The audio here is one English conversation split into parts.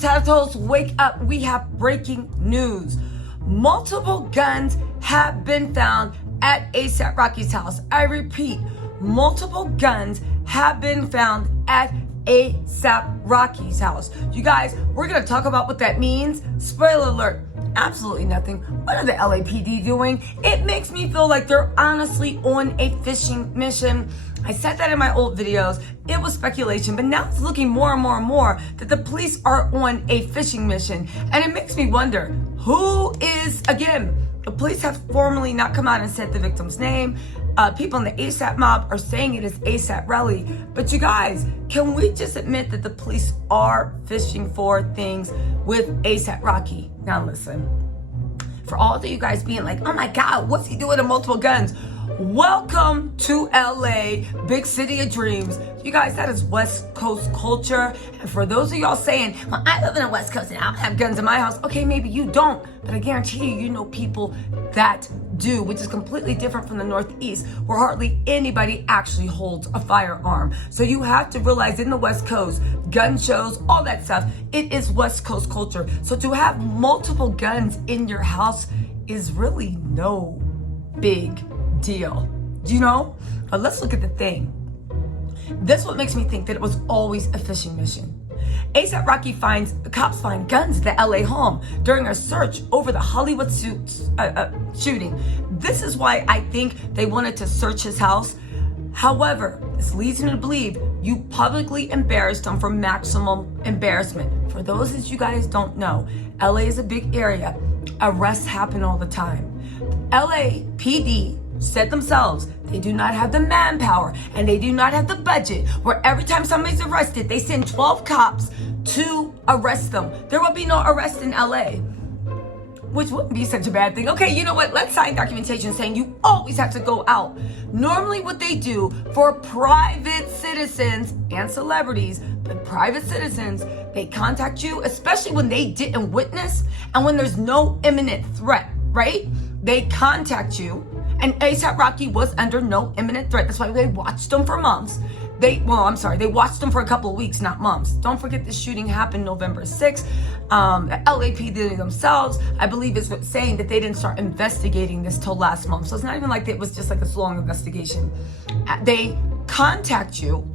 potatoes, wake up. We have breaking news. Multiple guns have been found at ASAP Rocky's house. I repeat, multiple guns have been found at ASAP Rocky's house. You guys, we're going to talk about what that means. Spoiler alert, absolutely nothing. What are the LAPD doing? It makes me feel like they're honestly on a fishing mission. I said that in my old videos. It was speculation, but now it's looking more and more and more that the police are on a fishing mission. And it makes me wonder, who is, again, the police have formally not come out and said the victim's name. People in the ASAP mob are saying it is ASAP Rally. But you guys, can we just admit that the police are fishing for things with ASAP Rocky? Now listen, for all of you guys being like, oh my God, what's he doing with multiple guns? Welcome to LA, big city of dreams. You guys, that is West Coast culture. And for those of y'all saying, well, I live in the West Coast and I don't have guns in my house. Okay, maybe you don't, but I guarantee you, you know people that do, which is completely different from the Northeast, where hardly anybody actually holds a firearm. So you have to realize in the West Coast, gun shows, all that stuff, it is West Coast culture. So to have multiple guns in your house is really no big deal. Do you know? But let's look at the thing. This is what makes me think that it was always a fishing mission. ASAP Rocky cops find guns at the LA home during a search over the Hollywood shooting. This is why I think they wanted to search his house. However, this leads me to believe you publicly embarrassed him for maximum embarrassment. For those of you guys don't know, LA is a big area. Arrests happen all the time. LAPD said themselves, they do not have the manpower and they do not have the budget where every time somebody's arrested, they send 12 cops to arrest them. There will be no arrest in LA, which wouldn't be such a bad thing. Okay, you know what? Let's sign documentation saying you always have to go out. Normally what they do for private citizens and celebrities, but private citizens, they contact you, especially when they didn't witness and when there's no imminent threat, right? They contact you. And ASAP Rocky was under no imminent threat. That's why they watched him for months. They watched him for a couple of weeks, not months. Don't forget the shooting happened November 6th. The LAPD themselves, I believe, is saying that they didn't start investigating this till last month. So it's not even like it was just like this long investigation. They contact you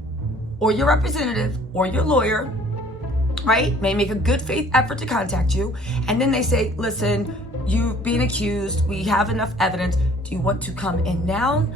or your representative or your lawyer, right? May make a good faith effort to contact you. And then they say, listen, you've been accused. We have enough evidence. Do you want to come in now?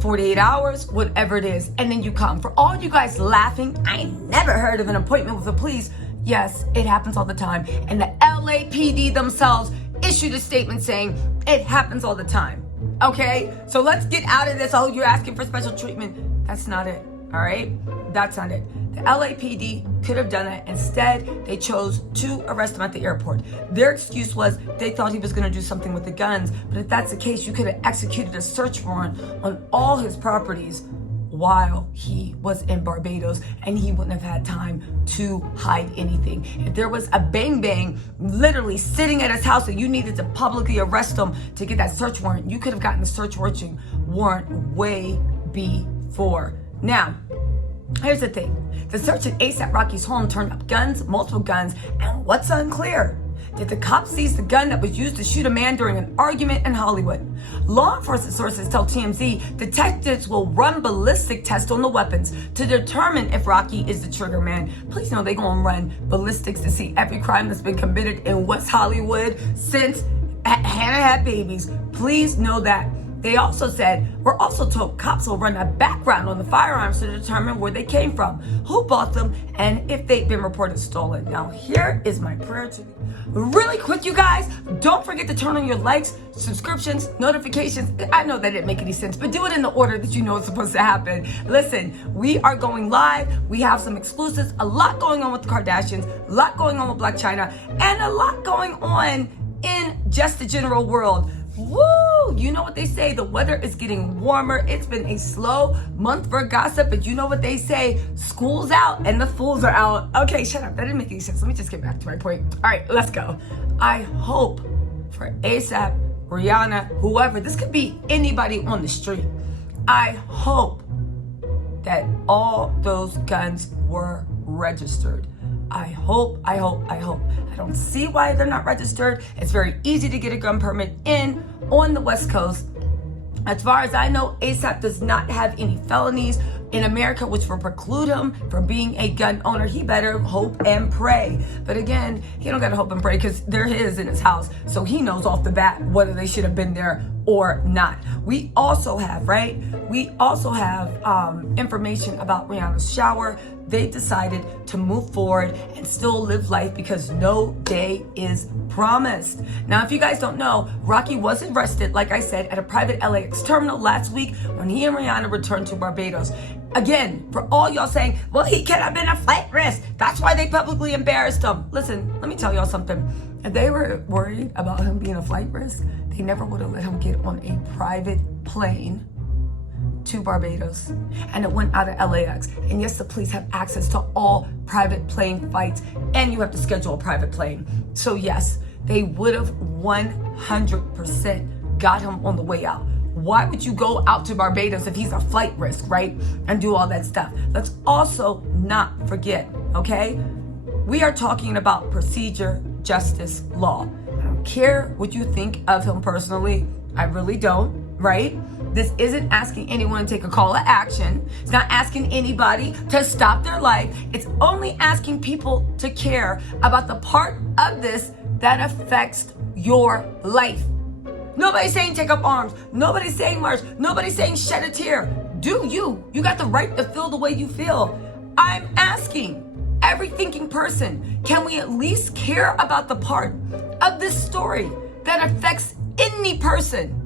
48 hours, whatever it is. And then you come. For all you guys laughing, I never heard of an appointment with the police. Yes, it happens all the time. And the LAPD themselves issued a statement saying it happens all the time. Okay? So let's get out of this. Oh, you're asking for special treatment. That's not it. All right? That's not it. The LAPD could have done it. Instead, they chose to arrest him at the airport. Their excuse was they thought he was going to do something with the guns. But if that's the case, you could have executed a search warrant on all his properties while he was in Barbados, and he wouldn't have had time to hide anything. If there was a bang literally sitting at his house and you needed to publicly arrest him to get that search warrant, you could have gotten the search warrant way before. Now, here's the thing. The search at ASAP Rocky's home turned up guns, multiple guns, and what's unclear? Did the cops seize the gun that was used to shoot a man during an argument in Hollywood? Law enforcement sources tell TMZ detectives will run ballistic tests on the weapons to determine if Rocky is the trigger man. Please know they're going to run ballistics to see every crime that's been committed in West Hollywood since Hannah had babies. Please know that. They also said, we're also told cops will run a background on the firearms to determine where they came from, who bought them, and if they've been reported stolen. Now, here is my prayer to you. Really quick, you guys, don't forget to turn on your likes, subscriptions, notifications. I know that didn't make any sense, but do it in the order that you know it's supposed to happen. Listen, we are going live. We have some exclusives, a lot going on with the Kardashians, a lot going on with Blac Chyna, and a lot going on in just the general world. Woo! You know what they say, the weather is getting warmer. It's been a slow month for gossip, but you know what they say, school's out and the fools are out. Okay, shut up. That didn't make any sense. Let me just get back to my point. All right, let's go. I hope for ASAP, Rihanna, whoever, this could be anybody on the street. I hope that all those guns were registered. I hope. I don't see why they're not registered. It's very easy to get a gun permit on the West Coast. As far as I know, ASAP does not have any felonies in America, which will preclude him from being a gun owner. He better hope and pray. But again, he don't gotta hope and pray because they're his in his house. So he knows off the bat whether they should have been there or not. We also have information about Rihanna's shower. They decided to move forward and still live life because no day is promised. Now, if you guys don't know, Rocky was arrested, like I said, at a private LAX terminal last week when he and Rihanna returned to Barbados. Again, for all y'all saying, well, he could have been a flight risk. That's why they publicly embarrassed him. Listen, let me tell y'all something. If they were worried about him being a flight risk, they never would have let him get on a private plane to Barbados, and it went out of LAX. And yes, the police have access to all private plane flights, and you have to schedule a private plane. So yes, they would have 100% got him on the way out. Why would you go out to Barbados if he's a flight risk, right? And do all that stuff. Let's also not forget, okay? We are talking about procedure, justice, law. I don't care what you think of him personally. I really don't, right? This isn't asking anyone to take a call to action. It's not asking anybody to stop their life. It's only asking people to care about the part of this that affects your life. Nobody's saying take up arms. Nobody's saying march. Nobody's saying shed a tear. Do you? You got the right to feel the way you feel. I'm asking every thinking person, can we at least care about the part of this story that affects any person?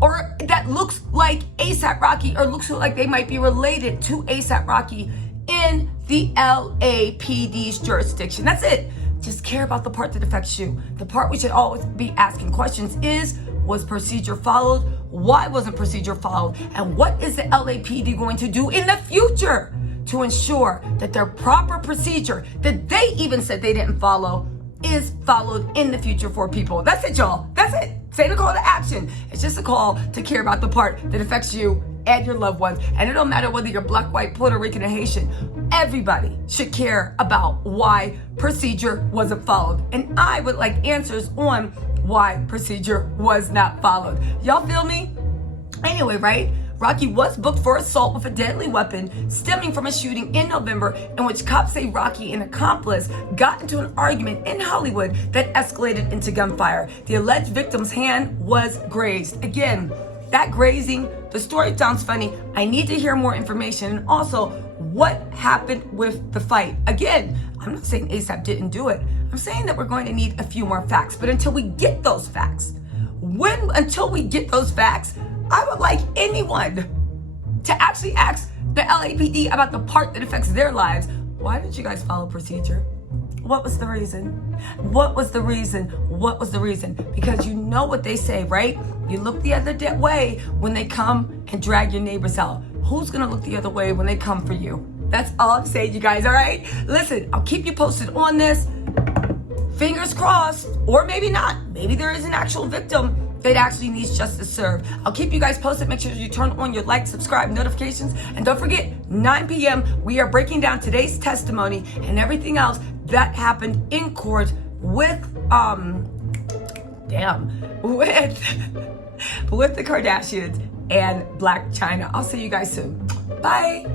Or that looks like ASAP Rocky, or looks like they might be related to ASAP Rocky in the LAPD's jurisdiction. That's it. Just care about the part that affects you. The part we should always be asking questions is, was procedure followed? Why wasn't procedure followed? And what is the LAPD going to do in the future to ensure that their proper procedure that they even said they didn't follow is followed in the future for people? That's it, y'all. That's it. Say the call to action. It's just a call to care about the part that affects you and your loved ones. And it don't matter whether you're black, white, Puerto Rican, or Haitian. Everybody should care about why procedure wasn't followed. And I would like answers on why procedure was not followed. Y'all feel me? Anyway, right? Rocky was booked for assault with a deadly weapon stemming from a shooting in November in which cops say Rocky, an accomplice, got into an argument in Hollywood that escalated into gunfire. The alleged victim's hand was grazed. Again, that grazing, the story sounds funny. I need to hear more information. And also, what happened with the fight? Again, I'm not saying ASAP didn't do it. I'm saying that we're going to need a few more facts. But until we get those facts, I would like anyone to actually ask the LAPD about the part that affects their lives. Why did you guys follow procedure? What was the reason? What was the reason? Because you know what they say, right? You look the other way when they come and drag your neighbors out. Who's gonna look the other way when they come for you? That's all I'm saying, you guys, all right? Listen, I'll keep you posted on this. Fingers crossed, or maybe not. Maybe there is an actual victim that actually needs justice served. I'll keep you guys posted. Make sure you turn on your like, subscribe, notifications. And don't forget, 9 p.m., we are breaking down today's testimony and everything else that happened in court with the Kardashians and Black China. I'll see you guys soon. Bye.